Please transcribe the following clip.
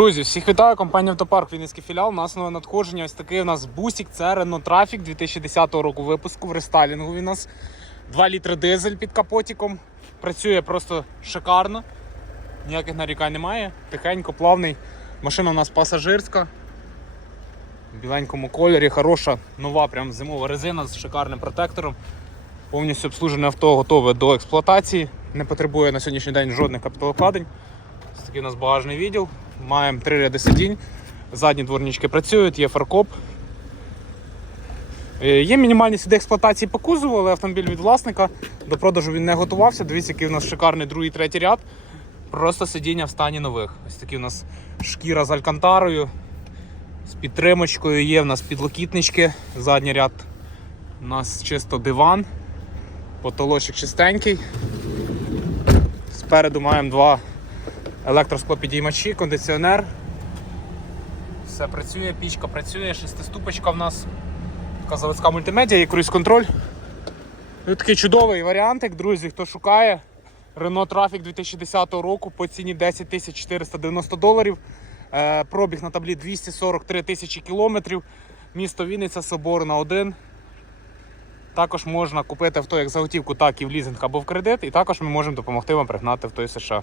Друзі, всіх вітаю, компанія Автопарк, Вінницький філіал. Нас нове надходження. Ось такий у нас бусик, це Renault Traffic 2010 року випуску в рестайлінгу. Він у нас 2 літри дизель під капотиком. Працює просто шикарно. Ніяких нарікань немає. Тихенько, плавний. Машина у нас пасажирська. В біленькому кольорі, хороша, нова, прям зимова резина з шикарним протектором. Повністю обслужене авто готове до експлуатації. Не потребує на сьогоднішній день жодних капіталовкладень. Ось такий у нас багажний відділ. Маємо три ряди сидінь. Задні дворнички працюють, є фаркоп. Е, Є мінімальні сліди експлуатації по кузову, але автомобіль від власника. До продажу він не готувався. Дивіться, який у нас шикарний другий третій ряд. Просто сидіння в стані нових. Ось такий у нас шкіра з алькантарою. З підтримочкою є в нас підлокітнички. Задній ряд у нас чисто диван. Потолочок чистенький. Спереду маємо два електросклопідіймачі, кондиціонер. Все працює, пічка працює, шестиступочка в нас. Така заводська мультимедіа і круїз-контроль. І такий чудовий варіантик, друзі, хто шукає. Renault Traffic 2010 року по ціні 10 490 доларів. Е, Пробіг на таблі 243 тисячі кілометрів. Місто Вінниця, Соборна 1. Також можна купити авто як за готівку, так і в лізинг або в кредит. І також ми можемо допомогти вам пригнати в той США.